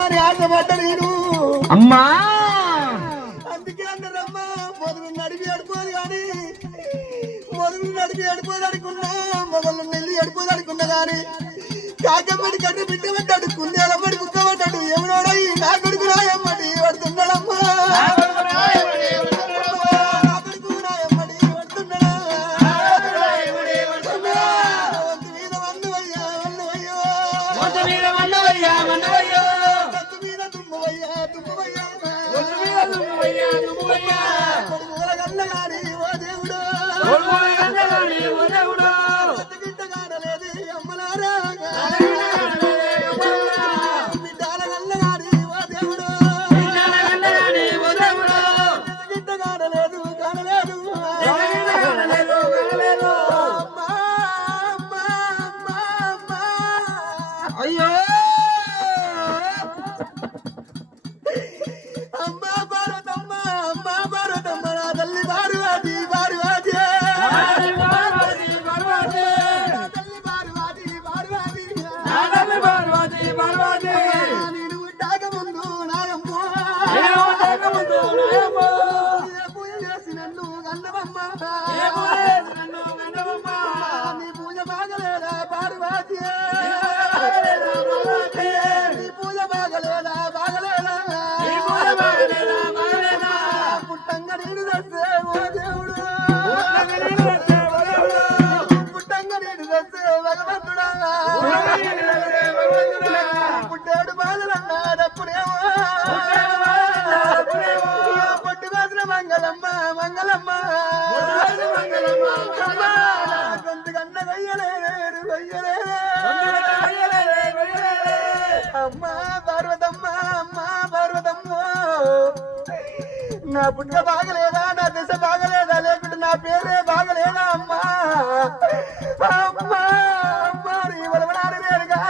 ఆశపడ్డ నేను అమ్మా అందుకే అన్నారమ్మా మొదలు నడిపి అడిపోదు కానీ మొదలు నడిపి అడిపోదు అనుకున్నా మొదలు నెల్లి అడిపోదు అనుకున్నా కానీ కాకమ్మడి కట్టు బిడ్డబడ్డాడు కుందేలమ్మడి కుక్కబడ్డాడు ఎవడోడై నా కొడుకు రాయమ్మడి పడుతున్నాడమ్మా నా పుట్ట బాగలేదా నా దశ బాగలేదా లేకుంటే నా పేరే బాగలేదా అమ్మా అమ్మా అమ్మా నీ వలవనాడు లేరుగా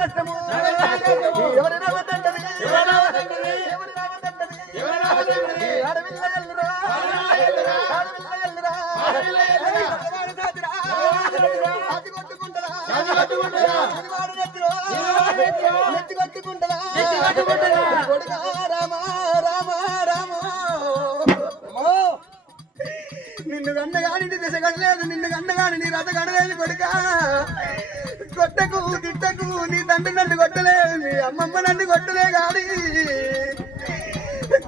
కష్టము ఎవరైనా వద్దంటది నిన్ను గన్నగాని నీ దిశ గడలేదు నిన్ను గన్నగాని నీ రథ గడలేదు కొడుక కొట్టకు తిట్టకు నీ తండ్రి నన్ను కొట్టలేదు నీ అమ్మమ్మ నన్ను కొట్టలే గాని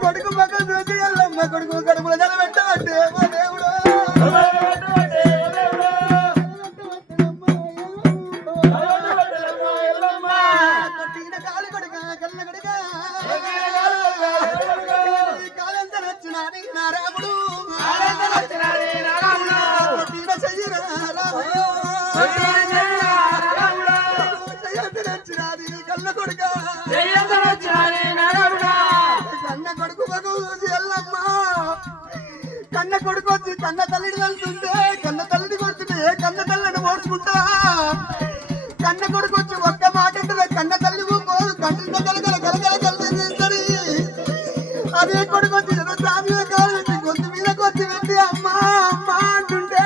కొడుకు పక్కన చూసి వెళ్ళమ్మ కొడుకు కడుపులో నిలబెట్టబట్టే మా దేవుడు కన్న కొడుకు వచ్చి కన్న తల్లిని వెళ్తుంటే కన్న తల్లిని కొడుతుంటే కన్న తల్లిని ఓడ్చుకుంటా కన్న కొడుకు వచ్చి ఒక్క మాట అంటే కన్న తల్లి పోదు కంటితో కలగల కలగల కలిసి అదే కొడుకు వచ్చి సాధి కాదు గొంతు మీదకి వచ్చి పెట్టి అమ్మా అమ్మా అంటుంటే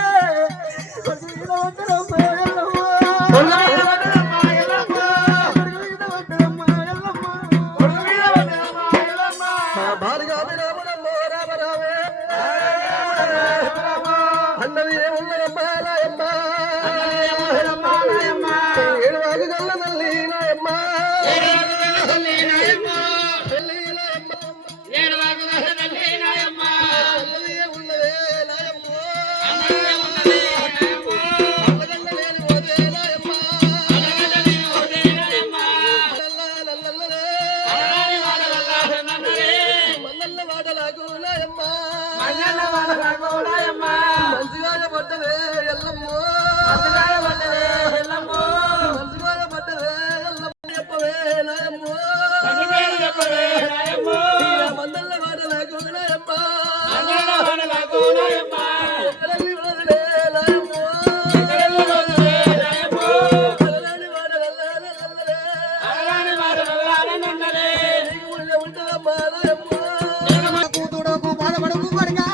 కూతుడకు బాధపడకు కొడుకా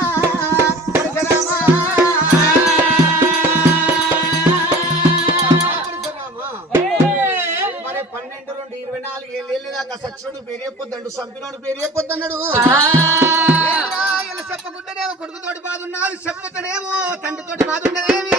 ఏళ్ళేళ్ళ దాకా సచ్చినోడు పేరు చెప్పొద్దండు చంపినోడు పేరు చెప్పొద్దన్నాడు ఇలా చెప్పకుండానేమో కొడుకుతోటి బాధ ఉన్నది చెప్పతనేమో తండ్రితోటి బాధ ఉన్నదేమి